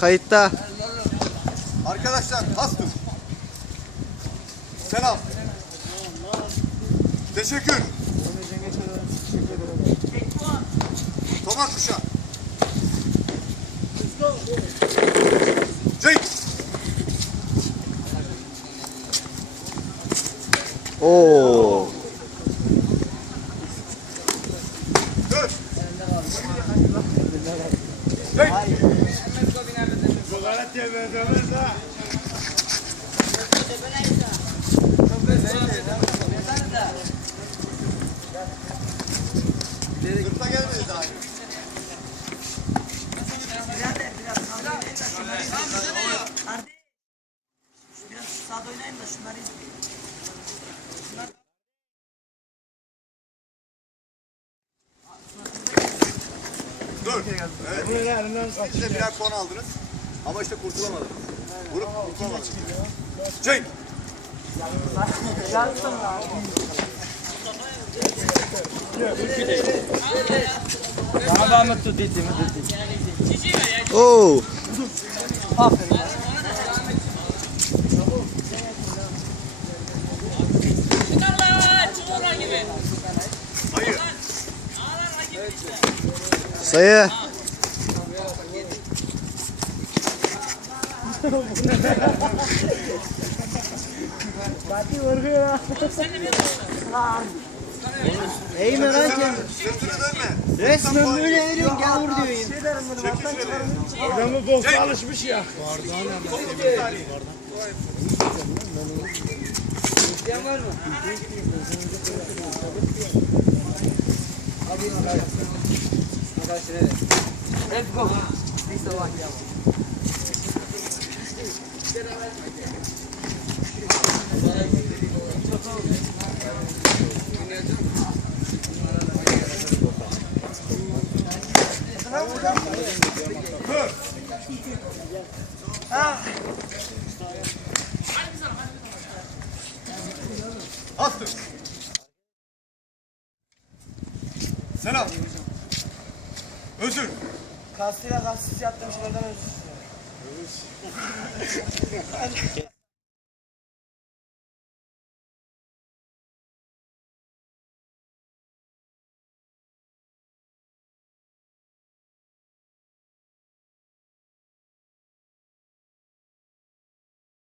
Kayıtta. Arkadaşlar bastım. Selam. Teşekkür. Tomak kuşa. Cenk. Oo. Dön. Cenk. Sırta gelmedi daha. Biraz sağda oynayayım da şunları izleyeyim. Dur. Evet. Siz de birer puan aldınız. Ama işte kurtulamadınız. Vurup kurtulamadınız. Cenk. Oo. Hayır. Sayı. Eğme lan kendini. Sırtını dönme. Resmen böyle veriyorsun gel vur diyor. Şuraya. Adamı boksa alışmış ya. Astır. Selam. Özür. Kastıyla kastsız yaptığım şeylerden özür dilerim.